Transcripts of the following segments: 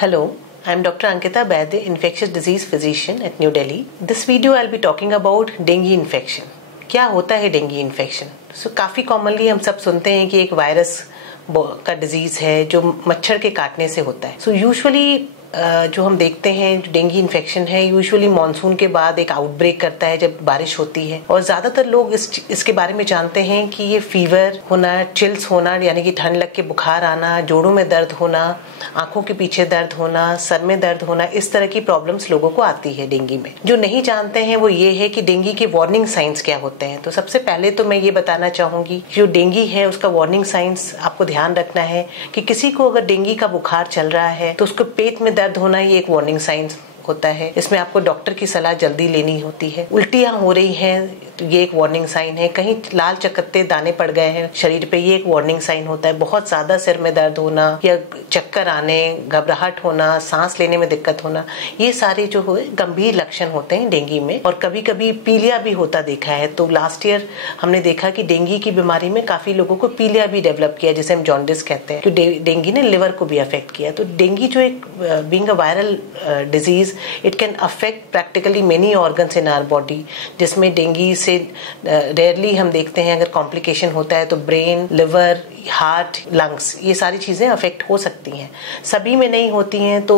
Hello, I am Dr. Ankita Baide, infectious disease physician at New Delhi. This video I'll be talking about dengue infection. क्या होता है dengue infection? काफ़ी commonly हम सब सुनते हैं कि एक वायरस का डिजीज़ है जो मच्छर के काटने से होता है। यूजुअली जो हम देखते हैं डेंगू इन्फेक्शन है यूजुअली मानसून के बाद एक आउटब्रेक करता है जब बारिश होती है, और ज़्यादातर लोग इसके बारे में जानते हैं कि ये फीवर होना, चिल्स होना यानी कि ठंड लग के बुखार आना, जोड़ों में दर्द होना, आंखों के पीछे दर्द होना, सर में दर्द होना, इस तरह की प्रॉब्लम्स लोगों को आती है डेंगू में। जो नहीं जानते हैं वो ये है कि डेंगू के वार्निंग साइंस क्या होते हैं। तो सबसे पहले तो मैं ये बताना चाहूंगी जो डेंगू है उसका वार्निंग साइंस आपको ध्यान रखना है कि किसी को अगर डेंगू का बुखार चल रहा है तो उसको पेट में दर्द होना ये एक वार्निंग साइंस होता है। इसमें आपको डॉक्टर की सलाह जल्दी लेनी होती है। उल्टियां हो रही हैं तो ये एक वार्निंग साइन है। कहीं लाल चकत्ते दाने पड़ गए हैं शरीर पे, ये एक वार्निंग साइन होता है। बहुत ज्यादा सिर में दर्द होना या चक्कर आने, घबराहट होना, सांस लेने में दिक्कत होना, ये सारे जो है गंभीर लक्षण होते हैं डेंगू में। और कभी कभी पीलिया भी होता देखा है। तो लास्ट ईयर हमने देखा कि डेंगू की बीमारी में काफी लोगों को पीलिया भी डेवलप किया, जिसे हम जॉन्डिस कहते हैं, कि डेंगू ने लिवर को भी अफेक्ट किया। तो डेंगू जो एक being a viral disease, it can affect practically many organs in our body, जिसमें डेंगू से रेयरली हम देखते हैं अगर कॉम्प्लिकेशन होता है तो ब्रेन, लिवर, हार्ट, लंग्स, ये सारी चीज़ें अफेक्ट हो सकती हैं। सभी में नहीं होती हैं। तो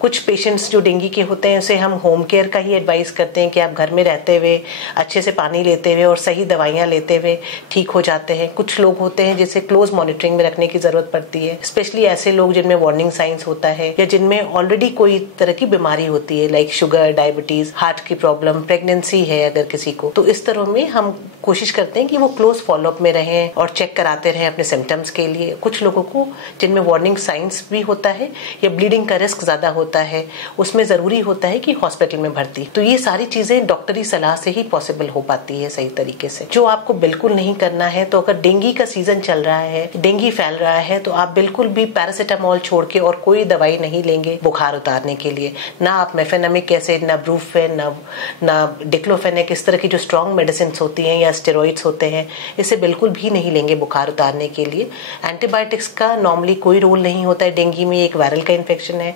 कुछ पेशेंट्स जो डेंगू के होते हैं उसे हम होम केयर का ही एडवाइस करते हैं कि आप घर में रहते हुए अच्छे से पानी लेते हुए और सही दवाइयाँ लेते हुए ठीक हो जाते हैं। कुछ लोग होते हैं जिसे क्लोज मॉनिटरिंग में रखने की ज़रूरत पड़ती है, स्पेशली ऐसे लोग जिनमें वार्निंग साइंस होता है या जिनमें ऑलरेडी कोई तरह की बीमारी होती है, लाइक शुगर, डायबिटीज़, हार्ट की प्रॉब्लम, प्रेगनेंसी है अगर किसी को। तो इस तरह में हम कोशिश करते हैं कि वो क्लोज फॉलोअप में रहें और चेक कराते रहें अपने सिम्टम्स के लिए। कुछ लोगों को जिनमें वार्निंग साइंस भी होता है या ब्लीडिंग का रिस्क ज्यादा होता है, उसमें जरूरी होता है कि हॉस्पिटल में भर्ती। तो ये सारी चीजें डॉक्टरी सलाह से ही पॉसिबल हो पाती है सही तरीके से। जो आपको बिल्कुल नहीं करना है, तो अगर डेंगू का सीजन चल रहा है, डेंगू फैल रहा है, तो आप बिल्कुल भी पैरासिटामोल छोड़ के और कोई दवाई नहीं लेंगे बुखार उतारने के लिए। ना आप मेफेनामिक एसिड, ना ब्रूफेन, ना डिक्लोफेनेक, इस तरह की जो स्ट्रॉन्ग मेडिसिन होती हैं या स्टेरॉइड्स होते हैं, इसे बिल्कुल भी नहीं लेंगे बुखार उतारने के लिए। एंटीबायोटिक्स का नॉर्मली कोई रोल नहीं होता है डेंगू में। एक वायरल का इन्फेक्शन है,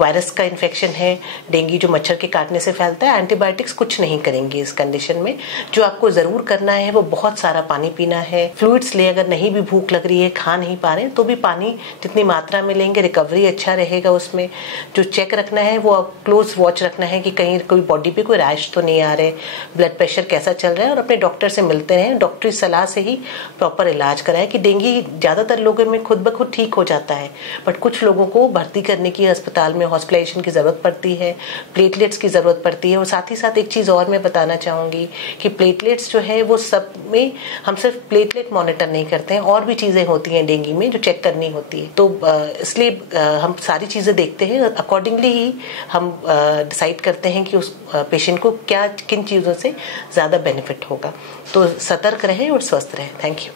वायरस का इन्फेक्शन है, डेंगू जो मच्छर के काटने से फैलता है। एंटीबायोटिक्स कुछ नहीं करेंगे इस कंडीशन में। जो आपको जरूर करना है वो बहुत सारा पानी पीना है, फ्लूइड्स ले, अगर नहीं भी भूख लग रही है, खा नहीं पा रहे हैं तो भी पानी जितनी मात्रा में लेंगे रिकवरी अच्छा रहेगा उसमें। जो चेक रखना है वो क्लोज वॉच रखना है कि कहीं कोई बॉडी पे कोई रैश तो नहीं आ रहे, ब्लड प्रेशर कैसा चल रहा है, और अपने डॉक्टर से मिलते रहें, डॉक्टरी सलाह से ही प्रॉपर इलाज कराएं। कि डेंगू ज्यादातर लोगों में खुद ब खुद ठीक हो जाता है, बट कुछ लोगों को भर्ती करने की अस्पताल में हॉस्पिटलाइजेशन की जरूरत पड़ती है, प्लेटलेट्स की जरूरत पड़ती है। और साथ ही साथ एक चीज और मैं बताना चाहूंगी कि प्लेटलेट्स जो है वो सब में हम सिर्फ प्लेटलेट मॉनिटर नहीं करते हैं, और भी चीजें होती हैं डेंगू में जो चेक करनी होती है। तो इसलिए हम सारी चीजें देखते हैं, अकॉर्डिंगली ही हम डिसाइड करते हैं कि उस पेशेंट को क्या, किन चीजों से ज्यादा बेनिफिट होगा। तो सतर्क रहें और स्वस्थ रहें। Thank you.